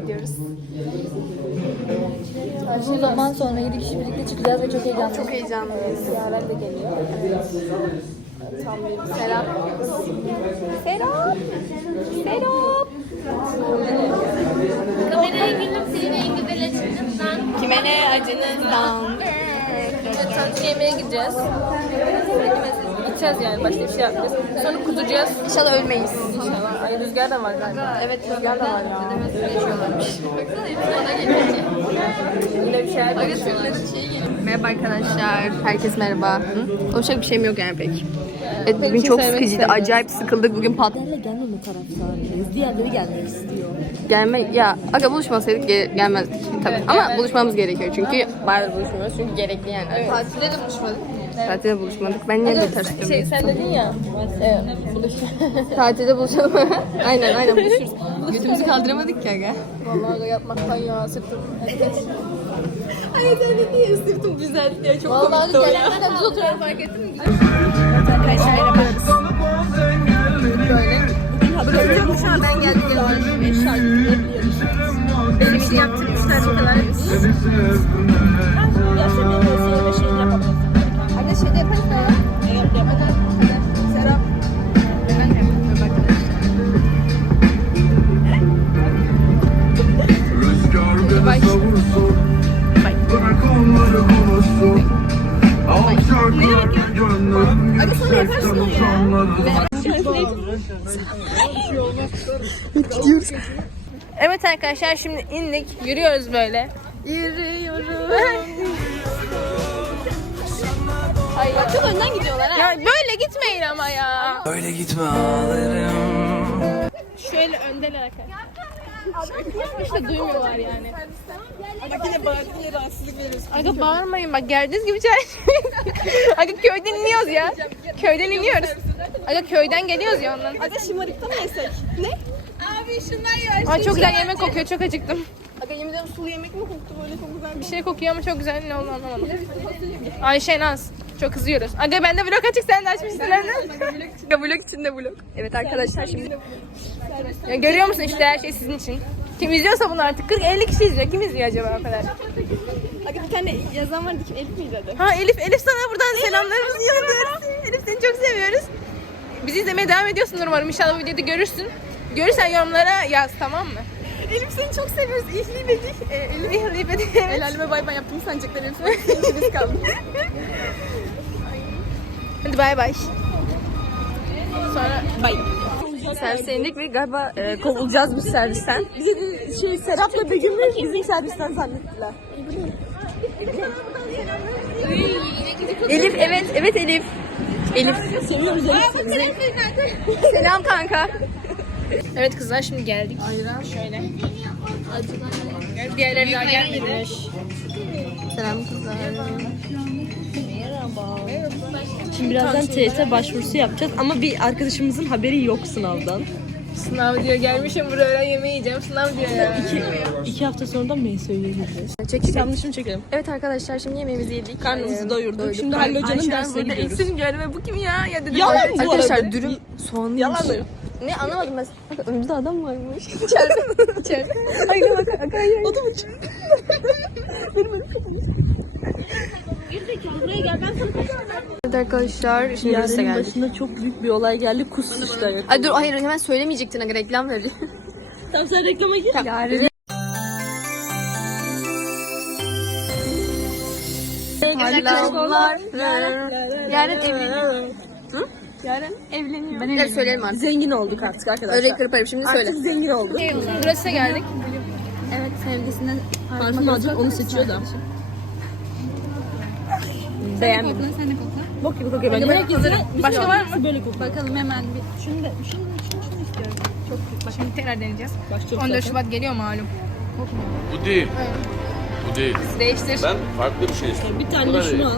gidiyoruz. Bu zaman sonra 7 kişi birlikte çıkacağız ve çok heyecanlıyız. Çok heyecanlıyız. Yaren de geliyor. Tam bir selam. Selam. Selam. Kameraya girdim senin en güzel açımdan. Kime ne acınızdan? Evet, tanrı yemeğe gideceğiz. Gideceğiz yani başka bir şey yapmayacağız. Sonra kuduracağız. İnşallah ölmeyiz. İnşallah. Ay rüzgar da var galiba. Evet rüzgar da var ya. Yine bir şeyler konuşuyorlar. Merhaba arkadaşlar. Herkes merhaba. Hı? Konuşacak bir şeyim yok yani pek. Evet bugün şey çok sıkıcıydı. Acayip sıkıldık. Bugün pat Benle gelmeme taraftarıyız. Diğerleri gelmek istiyor. gelme ya aga buluşmasaydık ge- gelmezdik tabii. Ama buluşmamız gerekiyor çünkü bayağıdır buluşmuyoruz çünkü gerekli yani. Evet. Tatilde de buluşmadık. Tatilde buluşmadık. Ben niye bir karıştırdım? Şey sen dedin ya. Evet, buluş. Tatilde buluşalım. aynen aynen buluşuruz. Götümüzü kaldıramadık ki aga. Vallahi yapmaktan ya sıktım. Evet. Ay sen de niye sırtım düzeltti ya çok Vallahi gelenlerden biz oturuyoruz fark ettin mi? Burası çok şu an ben geldim geldim. Eşya Benim için yaptırmışlar bu kadar. Anne şeyde yaparız mı ya? Evet yaparız. Serap. Ben yapıyorum arkadaşlar. Savursun Bırak onları konuşsun Alçaklar gönlüm Yüksekten uçanları Evet arkadaşlar şimdi indik. Yürüyoruz böyle. Yürüyoruz. Ya çok önden gidiyorlar ha. Ya böyle gitmeyin ama ya. Öyle gitme ağlarım Şöyle öndeler arkadaşlar. İşte duymuyorlar yani. Bak yine bağırınca rahatsızlık veriyorsun. Aga bağırmayın bak geldiğiniz gibi çay. Aga köyden iniyoruz ya. Köyden iniyoruz. Aga köyden geliyoruz ya ondan. Aga şımarıkta mı yesek? Ne? Abi şunlar ya. Ay çok güzel yemek kokuyor çok acıktım. Aga yemin ederim sulu yemek mi koktu böyle çok güzel. Bir şey kokuyor ama çok güzel ne olduğunu anlamadım. Ayşe Naz. Çok kızıyoruz. Aga bende vlog açık sen de açmışsın? Ya vlog içinde vlog. Evet arkadaşlar şimdi Ya görüyor musun işte her şey sizin için. Kim izliyorsa bunu artık 40-50 kişi izliyor. Kim izliyor acaba o kadar? Aga bir tane yazan vardı kim Elif miydi adı? Ha Elif, Elif sana buradan selamlarımızı yolluyoruz. Elif seni çok seviyoruz. Bizi izlemeye devam ediyorsun umarım. İnşallah bu videoda görürsün. Görürsen yorumlara yaz tamam mı? Elif seni çok seviyoruz. İhli bedik. Ee, Elif ihli bedik. Evet. El aleme bay bay yaptım sancaklar Elif. İkimiz kaldık. Hadi bay bay. Sonra bay. servise indik ve galiba e, kovulacağız bu servisten. Şey Serap'la Begüm'ü bizim servisten zannettiler. Elif evet evet Elif. Elif. Seviyoruz Elif. Selam kanka. Evet kızlar şimdi geldik. Şöyle. Evet, diğerleri daha gelmedi. Selam kızlar. Şimdi birazdan TYT başvurusu yapacağız ama bir arkadaşımızın haberi yok sınavdan. Sınav diyor gelmişim buraya öğlen yemeği yiyeceğim. Sınav diyor ya. İki, iki hafta sonra da mensualiye gideceğiz. Çekil. Yanlışım çekelim. Evet arkadaşlar şimdi yemeğimizi yedik. Karnımızı Ee, doyurduk. Şimdi Halil Hoca'nın dersine burada gidiyoruz. İsim görme bu kim ya? Ya dedim. Yalan bu Arkadaşlar arada. dürüm soğanlı. Yalan mı? Ne anlamadım ben. Bak önümüzde adam varmış. İçeride. İçeride. Ay bak bak ay ay. O da mı Evet arkadaşlar şimdi Yaren'in geldi. başına çok büyük bir olay geldi. Kus işte. Ay dur hayır hemen söylemeyecektin aga reklam veriyor. Tamam sen reklama gir. Yarın. Reklamlar. Yarın evleniyor. Hı? Yarın evleniyor. Ben evleniyorum. söylerim artık. Zengin olduk artık arkadaşlar. Öyle kırparım şimdi söyle. Artık zengin olduk. Burası geldik. Evet sevgisinden Parfüm alacak onu seçiyor da. Beğenmedim. Bok gibi kokuyor bence. Hazırım. Başka var mı? Böyle kokuyor. Bakalım hemen bir. Şunu da, şunu, şunu, şunu istiyorum. Çok Bak şimdi tekrar deneyeceğiz. Başka yok 14 zaten. Şubat geliyor malum. Bu değil. Bu değil. Değiştir. Ben farklı bir şey istiyorum. Bir tane Bunlar de şunu al.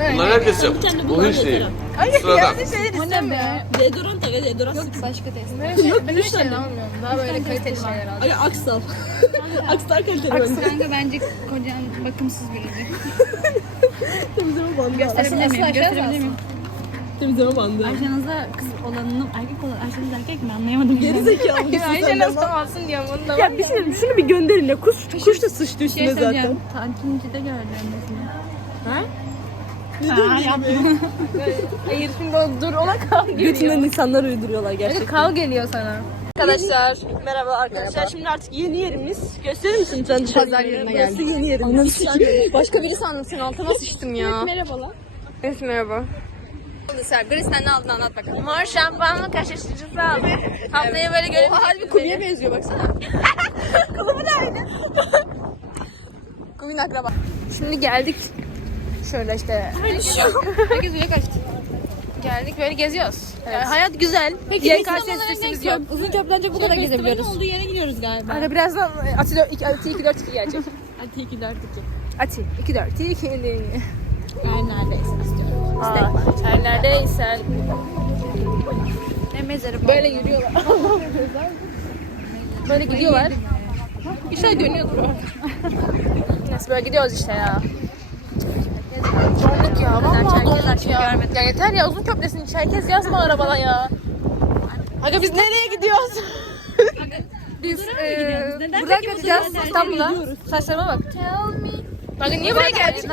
Evet. Bunlar herkes yap. Bir tane de Bu hiç değil. Hayır Sıradan. yanlış şeyler istemiyor. Deodorant aga deodorant Yok sık. başka test. Yok ben öyle şeyler almıyorum. Daha böyle kaliteli şeyler alacağım. Aga Aksal. Aksal kaliteli bence. Kanka bence kocan bakımsız biri. Temizleme bandı. Gösterebilir miyim? Gösterebilir miyim? Temizleme bandı. Ayşenaz'a kız olanını erkek olan Ayşenaz erkek mi anlayamadım. Geri zekalı mısın? nasıl alsın diyorum onu da. Ya bir şey şunu bir gönderin ya. Kuş, kuş da sıçtı üstüne Şey zaten. Tantuncu'da gördüm mesela. Hayır şimdi o dur ona kal geliyor. Götünden insanlar uyduruyorlar gerçekten. kal geliyor sana. Arkadaşlar merhaba arkadaşlar. Şimdi artık yeni yerimiz. Gösterir misin sen dışarı? Pazar yerine Burası geldik. yeni yerimiz. Başka biri sandım seni altıma sıçtım ya. Merhabalar. Evet merhaba. Mesela Grace sen ne aldın anlat bakalım. Mor şampuanlı kaş açıcısı aldım. Haftaya böyle görebilirsiniz. Oha harbi kumiye benziyor baksana. Kılıfı da aynı. Kumin akraba. Şimdi geldik. Şöyle işte. Herkes buraya kaçtı. Geldik böyle geziyoruz. Yani hayat güzel. Peki YKS sesimiz yok. Uzun köprüden bu kadar gezebiliyoruz. olduğu yere gidiyoruz galiba. Hani birazdan Ati 4 2 Ati 2 4 2 gelecek. Hadi 2 4 2. Ati 2 4 2 Yani neredeyse istiyorum. Aa, her neredeysen. Ne mezarı Böyle yürüyorlar. böyle gidiyorlar. İşte dönüyordur orada. Neyse böyle gidiyoruz işte ya. Donduk ya. Vallahi donduk ya. Yeter ya uzun köprüsün Çerkez yazma arabana ya. Aga biz nereye gidiyoruz? biz eee buradan kaçacağız İstanbul'a. Saçlarıma bak. Aga niye buraya geldik?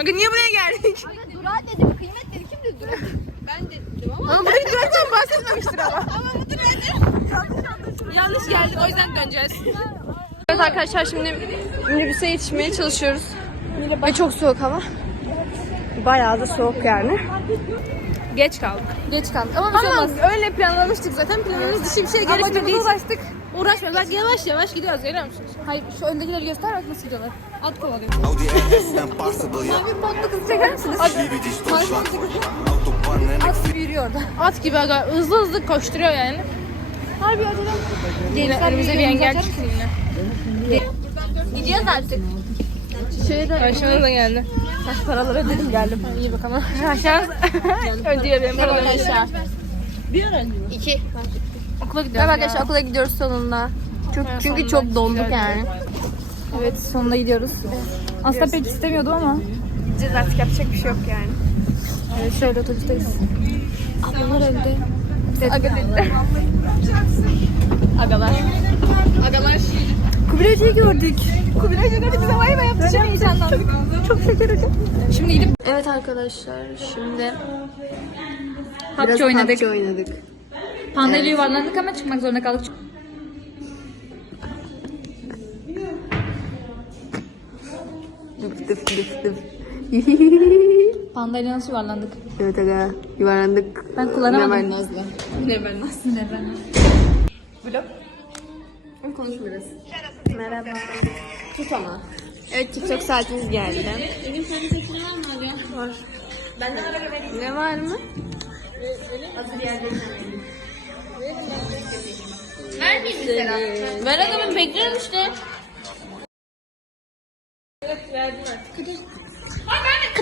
Aga niye buraya geldik? Durak dedi, kıymet dedi. Kim dedi Durak? Ben dedim ama. Ama burayı duraktan bahsetmemiştir ama. Ama bu Yanlış geldik o yüzden döneceğiz. Evet arkadaşlar şimdi minibüse yetişmeye çalışıyoruz. Ve çok soğuk hava. Bayağı da soğuk yani. Geç kaldık. Geç kaldık ama bir şey olmaz. öyle planlamıştık zaten. Planımız dışı bir şey gerekmediği uğraştık. Uğraşmıyoruz. Bak yavaş yavaş gidiyoruz görüyor musunuz? Hayır şu öndekileri göster bak nasıl gidiyorlar. At kovalıyor. Audi RS impossible ya Bir montlu kızı çeker misiniz? Autobahn At yürüyor orada. At gibi aga hızlı hızlı koşturuyor yani. Harbi acele. Yine önümüze bir engel çıktı yine. Gidiyoruz artık. Şeyde Karşımıza da geldi. Kaç paralar ödedim geldim. İyi bakalım. Aşağı ödüyor benim paralarımı. Arkadaşlar. Bir öğrenci mi? İki. Okula gidiyoruz Merhaba arkadaşlar okula gidiyoruz sonunda. Çok, çünkü çok donduk yani. Evet sonunda gidiyoruz. Aslında pek istemiyordum ama. Gideceğiz artık yapacak bir şey yok yani. Evet şöyle otobüsteyiz. Ablalar evde. Aga dediler. Agalar. Agalar. Kubilay Hoca'yı gördük. Kubilay Hoca bize vay vay yaptı. Çok heyecanlandık. Çok şeker. Şimdi gidip Evet arkadaşlar şimdi PUBG oynadık. PUBG oynadık. Panda ile yuvarlandık ama çıkmak zorunda kaldık. Dıf dıf dıf dıf. Panda ile nasıl yuvarlandık? evet aga yuvarlandık. Ben kullanamadım. Ne ben Nazlı. Ne ben nasıl? Ne ben Hadi konuş biraz. Merhaba. Tut ama. Evet TikTok saatimiz geldi. Benim senin seçim var mı abi? Var. Ne var mı? Ver adamı bekliyorum işte.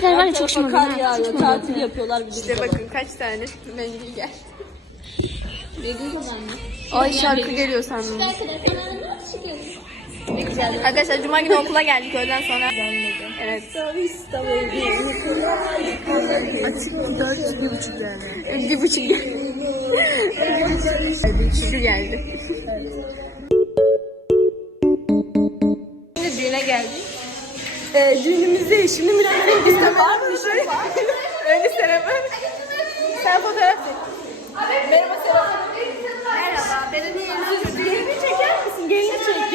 kadar var ya çok şımarık. Kar yağıyor, tatil yapıyorlar bir de. İşte bakın kaç tane mendil geldi. Ay şarkı geliyor sandım. Arkadaşlar cuma günü okula geldik öğleden sonra. Evet. Açık bir buçuk yani. Bir buçuk geldi. Bir buçuk. Geldi. Şimdi düğüne geldik. Ee, düğünümüzde şimdi Miran'ın bizde varmış. Öyle seremem. Sen fotoğraf çek. Merhaba Serap. Merhaba. Benim Gelini çeker misin? Gelini çek.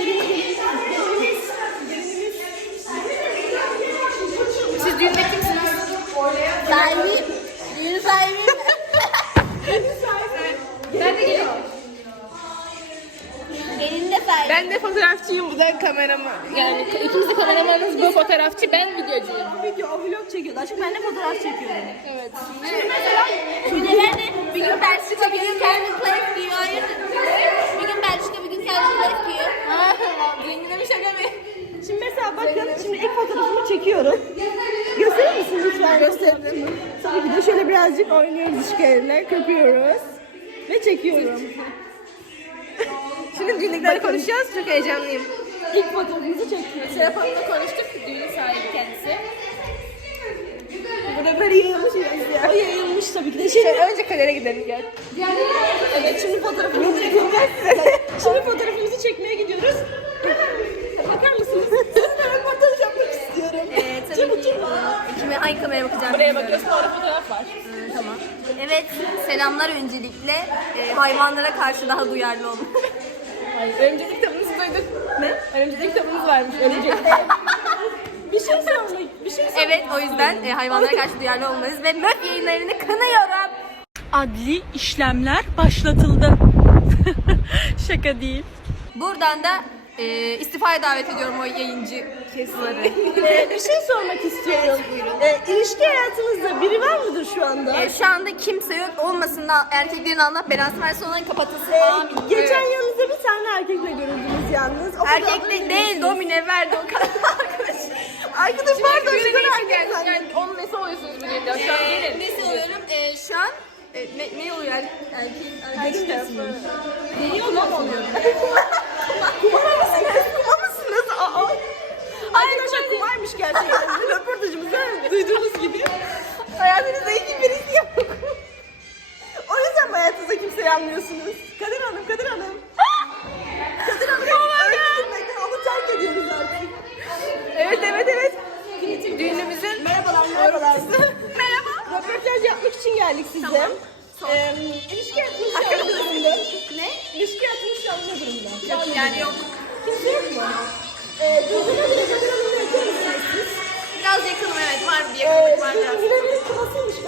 Sahibiyim. Düğün sahibiyim. Ben de geliyorum. Gelin de sahibi. Ben de fotoğrafçıyım. Bu da kameraman. Yani ikimiz de kameramanız. Bu fotoğrafçı. Ben videocuyum. Video, o vlog çekiyorlar. Çünkü ben de fotoğraf çekiyorum. Evet. Bir de ben de bir gün Belçika, bir gün Calvin Klein giyiyor. Hayır. Bir gün Belçika, bir gün Calvin Klein giyiyor. Zengine bir şaka mı? Şimdi mesela bakın, şimdi ilk fotoğrafımı çekiyorum. Gösterir misin lütfen? Gösterdim. Sonra bir de şöyle birazcık oynuyoruz işgaleriyle, köpüyoruz. Ve çekiyorum. Şimdi düğünlükleri konuşacağız. Çok heyecanlıyım. İlk fotoğrafımızı çekiyoruz. Serap Hanım'la konuştuk. Düğün sahibi kendisi. Burada böyle yayılmış ya. O yayılmış tabii ki de. Şimdi, Şey, önce kalere gidelim gel. evet şimdi fotoğrafımızı çekiyoruz. size. Şimdi fotoğrafımızı çekmeye gidiyoruz. Kime hangi kameraya bakacağım Buraya bilmiyorum. bakıyorsun orada fotoğraf var. Ee, tamam. Evet, selamlar öncelikle. Ee, hayvanlara karşı daha duyarlı olun. Örümcek kitabınızı duyduk. Ne? Örümcek kitabınız varmış. Örümcek. Bir şey sormak, bir şey evet, o yüzden e, hayvanlara karşı duyarlı olmalıyız ve MÖP yayınlarını kınıyorum. adli işlemler başlatıldı. Şaka değil. Buradan da e, istifaya davet ediyorum o yayıncı kesleri. Ee, bir şey sormak istiyorum. Ee, ilişki hayatınızda biri var mıdır şu anda? E, şu anda kimse yok. Olmasın da erkeklerin Allah belasını versin olan kapatılsın. Ee, Amin. geçen Evet. yanınızda bir tane erkekle görüldünüz yalnız. O kadar- Erkek de değil, domine verdi o kadar arkadaş. Arkadaş pardon. Ne için erkek zannettim. Yani onun nesi oluyorsunuz bu dünyada? Şu an gelin. Nesi oluyorum? E, şu an e, ne, ne oluyor yani? Erkek, erkek tarafı. Deli kuma mı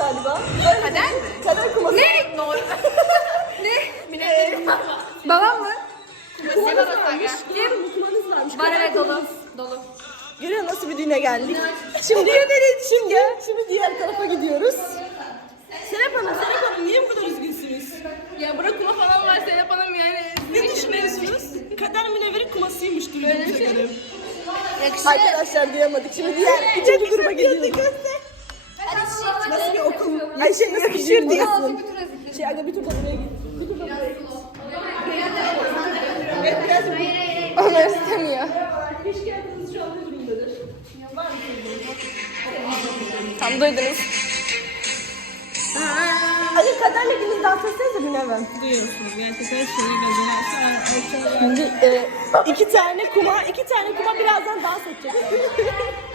galiba. Kader mi? Kader kuması. Ne? Doğru. ne? Mine'nin Babam mı? Kumanız varmış. Kim? Kumanız varmış. Var evet dolu. kumanız. Dolu. Görüyor musun nasıl bir düğüne geldik? Şimdi nereye şimdi? Şimdi diğer tarafa gidiyoruz. Serap Hanım, Serap Hanım niye bu kadar üzgünsünüz? Ya bırak kuma falan var Serap Hanım yani. Ne düşünüyorsunuz? Kader Münevver'in kumasıymış duyduğumuza göre. Yakışıyor. Arkadaşlar duyamadık. Şimdi diğer ikinci gruba gidiyoruz. Nasıl bir okul? Ay şey yakışır diyorsun. Şey aga bir tur da buraya git. Bir tur da buraya git. Evet biraz Onlar istemiyor. şu an ne durumdadır? Tam duydunuz. Hadi kaderle ikiniz dans etsenize Münevver. Duyuyorsunuz gerçekten şöyle Şimdi iki tane kuma, iki tane kuma birazdan dans edecek.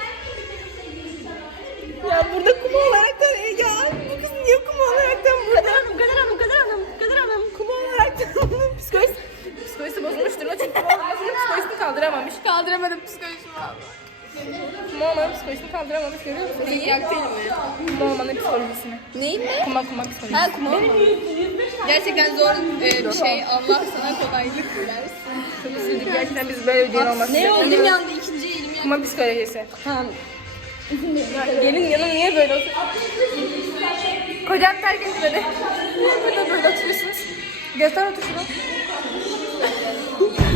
ya burada kuma olarak da ya bu kız niye kuma olarak da burada? Kader Hanım, Kader Hanım, Kader Hanım, kuma olarak da Psikolojisi, psikolojisi bozulmuştur. O çünkü kuma olmasının psikolojisini kaldıramamış. Kaldıramadım psikolojimi abi. Kuma olmanın psikolojisini kaldıramamış görüyor musun? Neyi? Kuma olmanın psikolojisini. Neyin mi? Kuma kuma psikolojisi. Ha kuma mı? Gerçekten zor e, bir şey. Allah sana kolaylık versin. Çok üzüldük. Gerçekten biz böyle bir düğün olmasın. Ne oldu? Elim yandı. ikinci elim yandı. Kuma psikolojisi. Ya gelin yanım niye böyle olsun? Kocam terk etmedi. Niye burada böyle oturuyorsunuz? Göster otur şunu.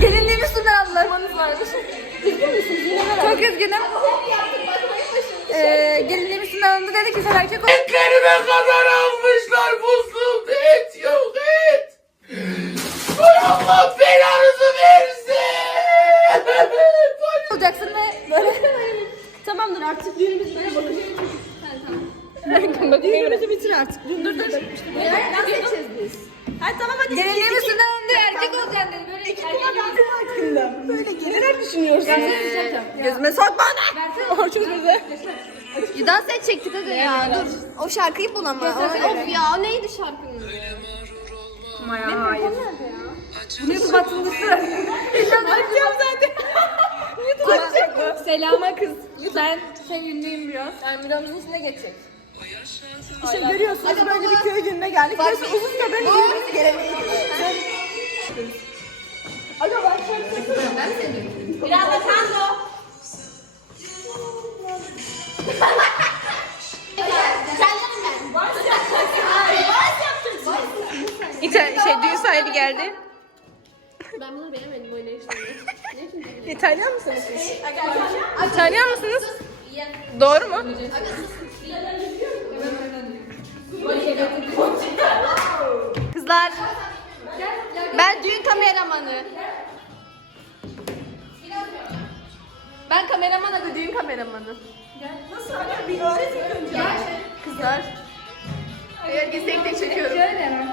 Gelinliğimi üstünden aldılar. Manız varmış. Çok üzgünüm. Ee, gelinliğimi üstünden alındı dedi ki sen erkek ol. Ellerime kadar almışlar buzlu et yok et. Ay Allah belanızı versin. olacaksın ve böyle Tamamdır artık düğünümüz böyle bakın. Bakın Düğünümüzü bitir artık. Dur dur dur. Dans edeceğiz biz. Hadi tamam hadi. gelinliğimi üstünden alındı erkek olacaksın dedi. Böyle İki kuma dansı hakkında. Böyle neler düşünüyorsun? Gözüme sokma Orçun bize. Dans edecektik hadi ya dur. O şarkıyı bul ama. Of ya neydi şarkının? Maya hayır. Bunu YouTube atılmıştı. Açacağım zaten. Selama kız. Ben sen ünlüyüm biraz. Yani videomuzun içine geçecek. İşte görüyorsunuz böyle bir köy gününe geldik. Burası uzun da böyle düğünümüz gelemeyiz. Aga bak şarkı Biraz da tango. İta şey düğün sahibi geldi. Ben bunu beğenmedim oynayışlarını. İtalyan mısınız siz? İtalyan mısınız? Doğru mu? Kızlar. Ben düğün kameramanı. Ben kameraman adı düğün kameramanı. Nasıl bir öğretin önce. Kızlar. Herkes tek tek çekiyorum.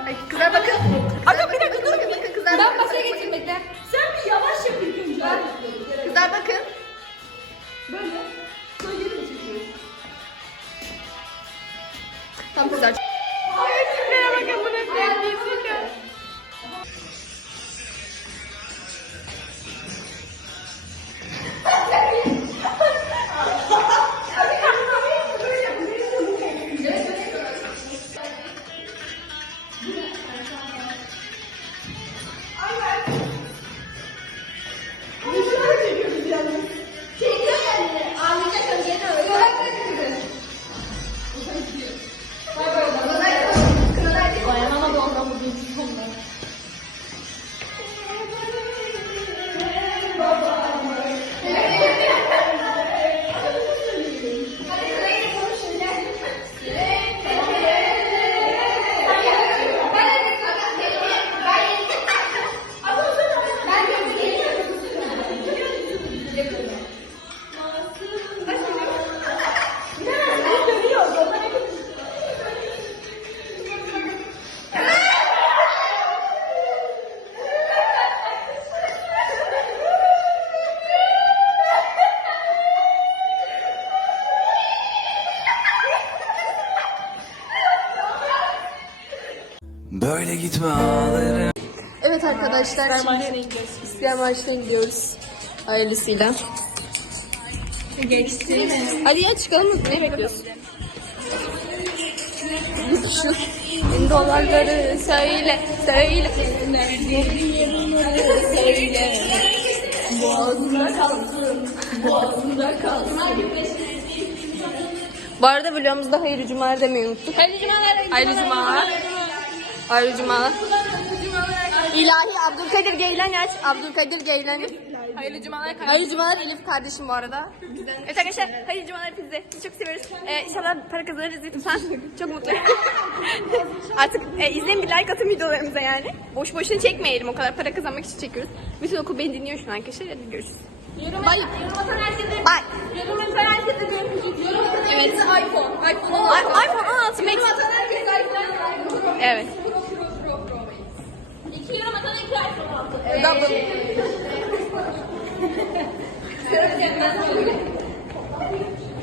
Ay, kızlar bakın. Aga bir dakika dur. Bakın Kızlar Ben bakın. başa geçeyim. Sen bir yavaş yap ilk önce. Ben Kızlar bakın. Böyle. Sonra geri mi çekiyorsun? Tam kızlar. Gitme ağlarım Evet arkadaşlar şimdi İstiklal Marşı'na gidiyoruz. Hayırlısıyla. Geçti. Hadi ya çıkalım mı? Ne bekliyorsun? Şu dolarları söyle, söyle. Söyle. Boğazında kalsın, boğazında kalsın. Bu arada vlogumuzda hayırlı cumalar demeyi unuttuk. Hayırlı cumalar. Hayırlı cumalar. Hayırlı cumalar. İlahi Abdülkadir Geylan aç. Abdülkadir Geylan. Hayırlı cumalar kardeşim. Hayırlı cumalar Elif kardeşim bu arada. Evet arkadaşlar hayırlı cumalar hepinize. Sizi çok seviyoruz. Ee, inşallah para kazanırız lütfen. çok mutluyum. Artık e, izleyin bir like atın videolarımıza yani. Boş boşuna çekmeyelim o kadar para kazanmak için çekiyoruz. Bütün okul beni dinliyor şu an arkadaşlar. Hadi görüşürüz. Yorum, Bye. Yorum atan herkese. Bye. Yorum atan herkese görüşürüz. Yorum atan evet. iPhone. iPhone 16. iPhone 16 Max. Yorum atan herkese iPhone Evet. İki yorum atan iki iPhone 16. Double.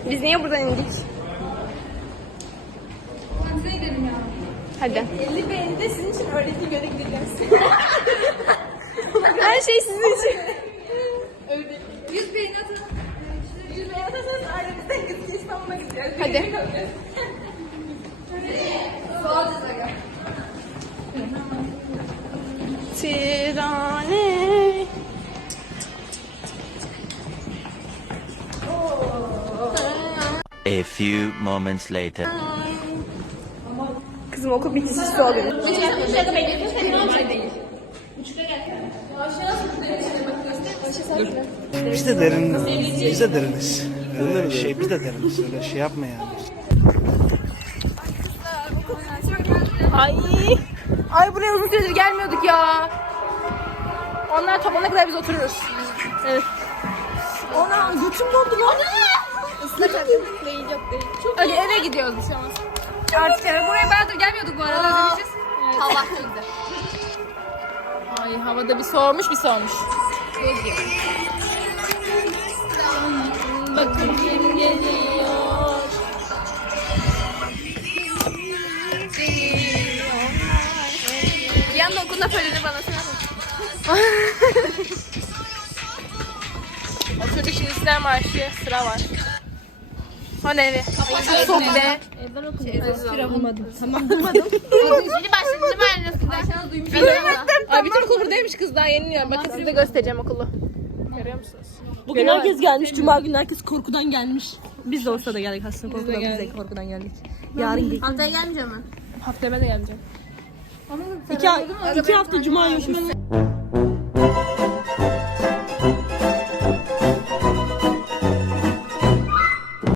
Biz niye buradan indik? Hadi. 50 beğeni de sizin için öğretim göre gideceğiz. Her şey sizin için. Öyle. 100 beğeni atın. 100 beğeni atarsanız ailemizden gidip İstanbul'a gideceğiz. Hadi. Tirane. A few moments later. Kızım okul bitişi oluyor. Biz de deriniz. Biz de deriniz. Öyle şey biz de deriniz. Öyle şey yapma yani. Ay. Ay buraya uzun süredir gelmiyorduk ya. Onlar toplanana kadar biz oturuyoruz. Evet. Ona götüm dondu lan. Islak artık. Değil yok değil. Hadi eve gidiyoruz bir şey olmaz. Artık eve. Buraya bayağıdır gelmiyorduk bu arada özlemişiz. Allah sevdi. Ay havada bir soğumuş bir soğumuş. Bakın kim geliyor. Okulda fölünü bana sıra Oturduk şimdi İstiklal Marşı sıra var. Hadi eve. Ay, soğuk be. Ay bütün okul buradaymış kız daha yeniliyor. Bakın size göstereceğim okulu. Görüyor musunuz? Bugün herkes gelmiş. Cuma günü herkes korkudan gelmiş. Biz de olsa da geldik aslında korkudan. Biz de korkudan geldik. Yarın geldik. Haftaya gelmeyeceğim mi? Haftaya ben de geleceğim. İki, iki hafta cuma yokmuş.